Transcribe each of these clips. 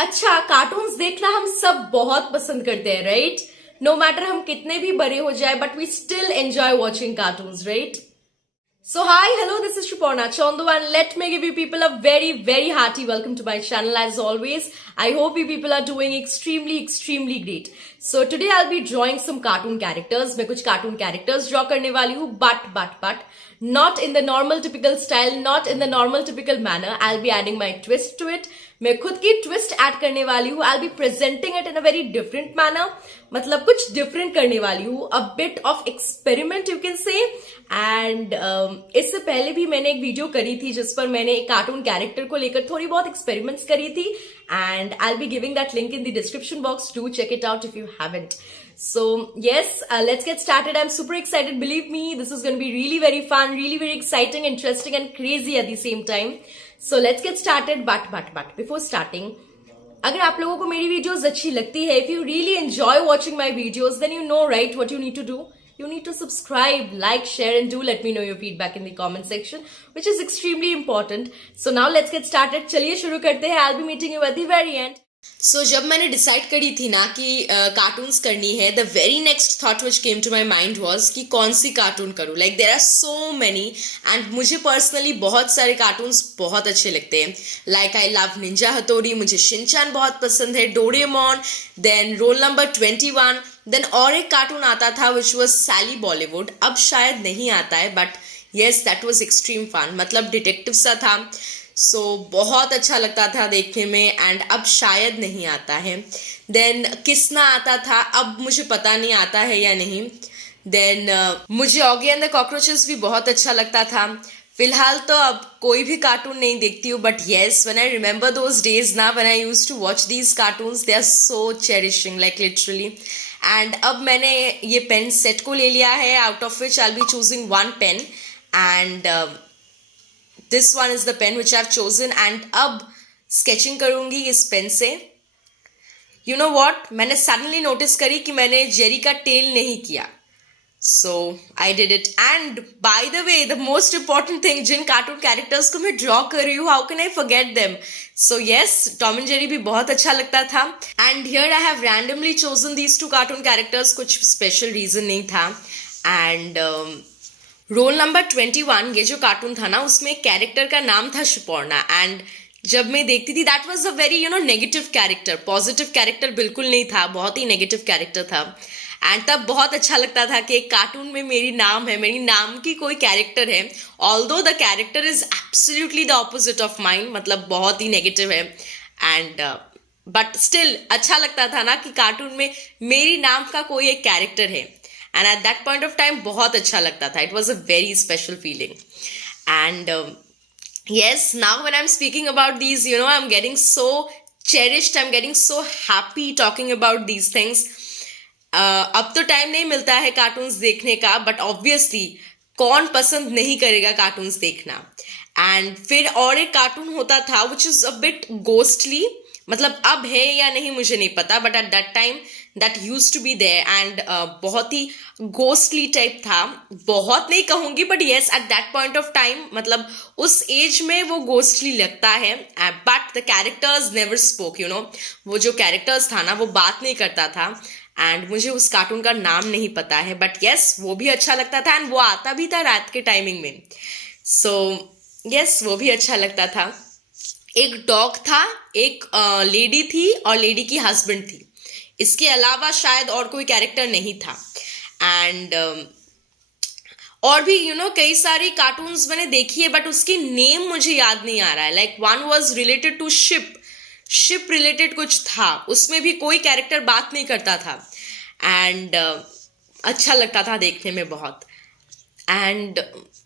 अच्छा, कार्टून्स देखना हम सब बहुत पसंद करते हैं, राइट? नो मैटर हम कितने भी बड़े हो जाए, but we still enjoy watching cartoons, right? So hi, hello, this is Shuparna Chandu and let me give you people a very hearty welcome to my channel as always. I hope you people are doing extremely great. So today I'll be drawing some cartoon characters. मैं कुछ cartoon characters draw करने वाली हूँ, but not in the normal typical style, not in the normal typical manner. I'll be adding my twist to it. मैं खुद की twist add करने वाली हूँ. I'll be presenting it in a very different manner. मतलब कुछ different करने वाली हूँ. A bit of experiment you can say. And इससे पहले भी मैंने एक वीडियो करी थी जिस पर मैंने एक कार्टून कैरेक्टर को लेकर थोड़ी बहुत एक्सपेरिमेंट्स करी थी and I be giving that link in the description box. Do check it out if you haven't. So yes, let's get started. I'm super excited. Believe me, this is going to be really very fun, really very exciting, interesting and crazy at the same time. So let's get started. But before starting, अगर आप लोगों को मेरी videos अच्छी लगती है, if you really enjoy watching my videos, then you know right what you need to do. You need to subscribe, like, share and do let me know your feedback in the comment section, which is extremely important. So now let's get started. चलिए शुरू करते हैं. I'll be meeting you at the very end. So जब मैंने decide करी थी ना कि कार्टून्स करनी है, the very next thought which came to my mind was कि कौन सी कार्टून करूँ. Like there are so many and मुझे पर्सनली बहुत सारे कार्टून्स बहुत अच्छे लगते हैं. लाइक आई लव निंजा हथौड़ी, मुझे शिनचैन बहुत पसंद है, Doraemon, then roll number 21, then और एक कार्टून आता था विच वॉज सैली बॉलीवुड. अब शायद नहीं आता है but yes that was extreme fun. मतलब डिटेक्टिव सा था. सो बहुत अच्छा लगता था देखने में एंड अब शायद नहीं आता है. देन किसना आता था, अब मुझे पता नहीं आता है या नहीं. देन मुझे ऑगी एंड द कॉकरोचेस भी बहुत अच्छा लगता था. फिलहाल तो अब कोई भी कार्टून नहीं देखती हूँ but yes when I remember those days ना when I used to watch these cartoons, they are so cherishing like literally. And अब मैंने ये पेन सेट को ले लिया है, out of which I will be choosing one pen and this one is the pen which I have chosen. And अब sketching करूंगी इस पेन से. यू नो वॉट, मैंने सडनली नोटिस करी कि मैंने जेरी का टेल नहीं किया. So I did it. And by the way the most important thing, जिन कार्टून कैरेक्टर्स को मैं ड्रॉ कर रही हूँ, how can I forget them. So yes, Tom and Jerry भी बहुत अच्छा लगता था. And here I have randomly chosen these two cartoon characters. कुछ स्पेशल रीजन नहीं था. एंड रोल नंबर 21 ये जो कार्टून था ना, उसमें एक कैरेक्टर का नाम था शुपर्णा. एंड जब मैं देखती थी that was a very negative character. Positive character बिल्कुल नहीं था, बहुत ही नेगेटिव कैरेक्टर था. एंड तब बहुत अच्छा लगता था कि एक कार्टून में मेरी नाम है, मेरी नाम की कोई कैरेक्टर है. Although the character is absolutely the opposite of mind, मतलब बहुत ही नेगेटिव है. एंड बट स्टिल अच्छा लगता था ना कि कार्टून में मेरी नाम का कोई एक कैरेक्टर है. And eight that point of time बहुत अच्छा लगता था. It was a very special feeling. And yes, now when I'm speaking about these, I'm getting so cherished, I'm getting so happy talking about these things. अब तो time नहीं मिलता है cartoons देखने का, बट ऑब्वियसली कौन पसंद नहीं करेगा कार्टून्स देखना. एंड फिर और एक कार्टून होता था which is a bit ghostly. मतलब अब है या नहीं मुझे नहीं पता, but at that time that used to be there. And बहुत ही गोस्टली टाइप था. बहुत नहीं कहूँगी but yes at that point of time, मतलब उस एज में वो गोस्टली लगता है. But the characters never spoke. वो जो कैरेक्टर्स था ना, वो बात नहीं करता था. एंड मुझे उस कार्टून का नाम नहीं पता है बट येस वो भी अच्छा लगता था. एंड वो आता भी था रात के टाइमिंग में. सो येस वो भी अच्छा लगता था. एक डॉग था, एक लेडी थी और लेडी की हस्बैंड थी. इसके अलावा शायद और कोई कैरेक्टर नहीं था. एंड और भी कई सारी कार्टून्स मैंने देखी है बट उसकी नेम मुझे याद नहीं आ रहा है. Like one was related to ship related कुछ था. उसमें भी कोई कैरेक्टर बात नहीं करता था. एंड अच्छा लगता था देखने में बहुत. एंड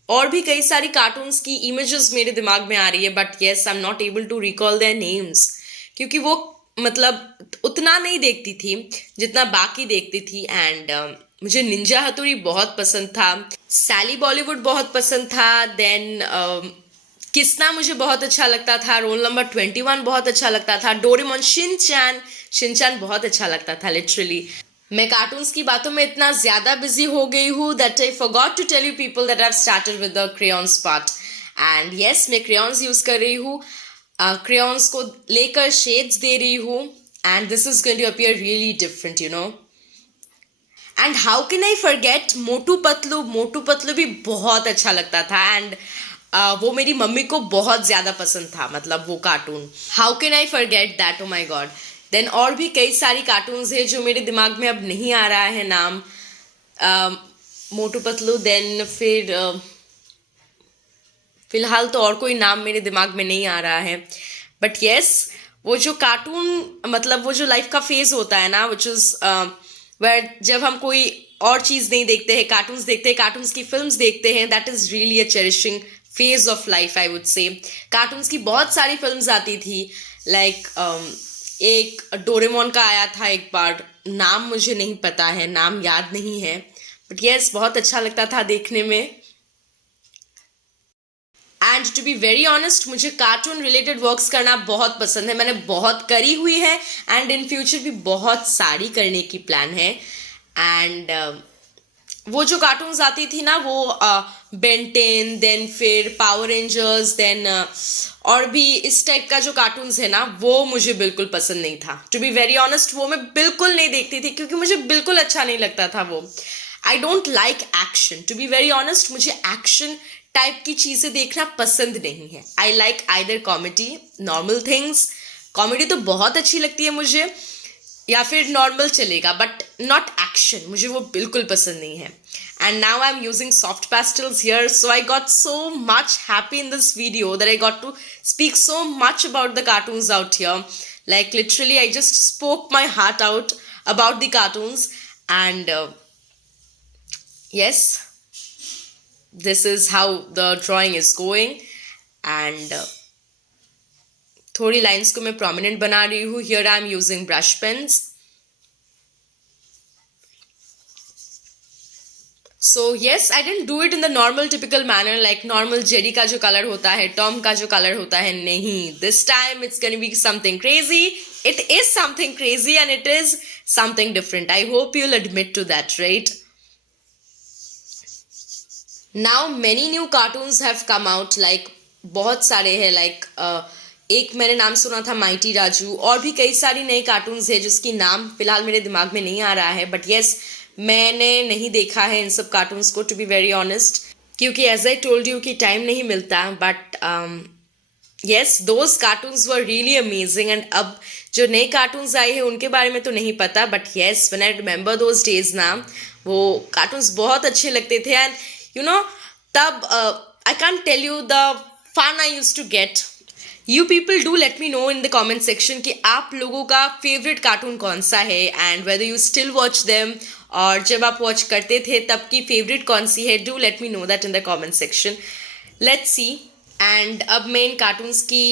और भी कई सारी कार्टून्स की इमेजेस मेरे दिमाग में आ रही है but yes I am not able to recall their names, क्योंकि वो मतलब उतना नहीं देखती थी जितना बाकी देखती थी. एंड मुझे निंजा हथौड़ी बहुत पसंद था, सैली बॉलीवुड बहुत पसंद था. देन किसना मुझे बहुत अच्छा लगता था, रोल नंबर 21 बहुत अच्छा लगता था, डोरेमोन, शिनचैन बहुत अच्छा लगता था. लिटरली मैं कार्टून्स की बातों में इतना ज्यादा बिजी हो गई हूँ that I forgot to tell you people that I have started with the crayons part. And yes मैं क्रेयॉन्स यूज कर रही हूँ. क्रेयॉन्स को लेकर शेड्स दे रही हूँ and this is going to appear really different and how can I forget Motu Patlu. Motu Patlu भी बहुत अच्छा लगता था एंड वो मेरी मम्मी को बहुत ज़्यादा पसंद था, मतलब वो cartoon. How can I forget that, oh my god. Then और भी कई सारी कार्टून्स हैं जो मेरे दिमाग में अब नहीं आ रहा है नाम। मोटू पतलू, देन फिर फिलहाल तो और कोई नाम मेरे दिमाग में नहीं आ रहा है। बट येस, वो जो कार्टून, मतलब वो जो लाइफ का फेज होता है ना, विच इज़ वेयर जब हम कोई और चीज़ नहीं देखते हैं, कार्टून्स देखते हैं, कार्टून्स की फिल्म्स देखते हैं, that is really a cherishing phase of life, I would say. Cartoons की बहुत सारी फिल्म्स आती थी, लाइक एक डोरेमोन का आया था एक बार, नाम मुझे नहीं पता है, नाम याद नहीं है, बट येस बहुत अच्छा लगता था देखने में। And to be very honest, मुझे कार्टून रिलेटेड वर्क्स करना बहुत पसंद है, मैंने बहुत करी हुई है एंड इन फ्यूचर भी बहुत सारी करने की प्लान है। एंड वो जो कार्टून्स आती थी ना, वो बेन 10, देन फिर पावर रेंजर्स, देन और भी इस टाइप का जो कार्टून्स है ना, वो मुझे बिल्कुल पसंद नहीं था। टू बी वेरी ऑनेस्ट, वो मैं बिल्कुल नहीं देखती थी क्योंकि मुझे बिल्कुल अच्छा नहीं लगता था वो। I don't like action, to be very honest, मुझे एक्शन टाइप की चीज़ें देखना पसंद नहीं है। I like either comedy, normal things. Comedy तो बहुत अच्छी लगती है मुझे, या फिर नॉर्मल चलेगा, बट नॉट एक्शन, मुझे वो बिल्कुल पसंद नहीं है। And now I am using soft pastels here, so I got so much happy in this video that I got to speak so much about the cartoons out here. Like literally I just spoke my heart out about the cartoons and yes, this is how the drawing is going and थोड़ी lines को मैं prominent बना रही हूँ। Here I am using brush pens. So yes, I don't do it in the normal typical manner, like normal Jerry का जो colour होता है, टॉम का जो कलर होता है, नहीं, this time it's gonna be something crazy. It is something crazy and it is something different. I hope you will admit to that, right? Now many new cartoons have come out, like बहुत सारे हैं, like एक मैंने नाम सुना था mighty Raju, और भी कई सारी नई कार्टून्स है जिसकी नाम फिलहाल मेरे दिमाग में नहीं आ रहा है। बट येस, मैंने नहीं देखा है इन सब कार्टून्स को, टू बी वेरी ऑनेस्ट, क्योंकि एज आई टोल्ड यू कि टाइम नहीं मिलता। But yes, those cartoons were really amazing. And अब जो नए कार्टून्स आए हैं उनके बारे में तो नहीं पता, but yes, when I remember those days ना, वो कार्टून्स बहुत अच्छे लगते थे। And you know, tab I can't tell you the fun I used to get. You people do let me know in the comment section कि आप लोगों का फेवरेट कार्टून कौन सा है and whether you still watch them, और जब आप वॉच करते थे तब की फेवरेट कौन सी है, do let me know that in the comment section. Let's see. And अब मैं इन कार्टून्स की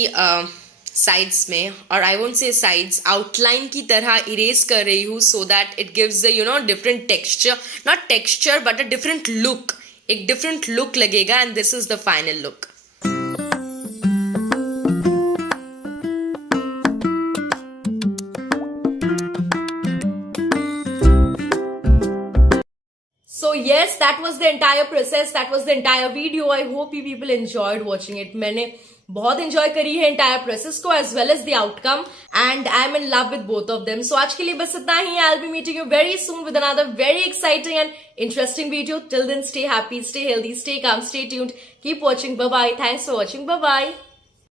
साइड्स में, और I won't say sides, outline की तरह इरेज कर रही हूँ so that it gives a different texture, not texture but a different look, एक डिफरेंट लुक लगेगा। And this is the final look. So yes, that was the entire process, that was the entire video. I hope you people enjoyed watching it. मैंने बहुत enjoy करी है entire process को as well as the outcome, and I am in love with both of them. So आज के लिए बस इतना ही। I'll be meeting you very soon with another very exciting and interesting video. Till then, stay happy, stay healthy, stay calm, stay tuned. Keep watching. Bye bye. Thanks for watching. Bye bye.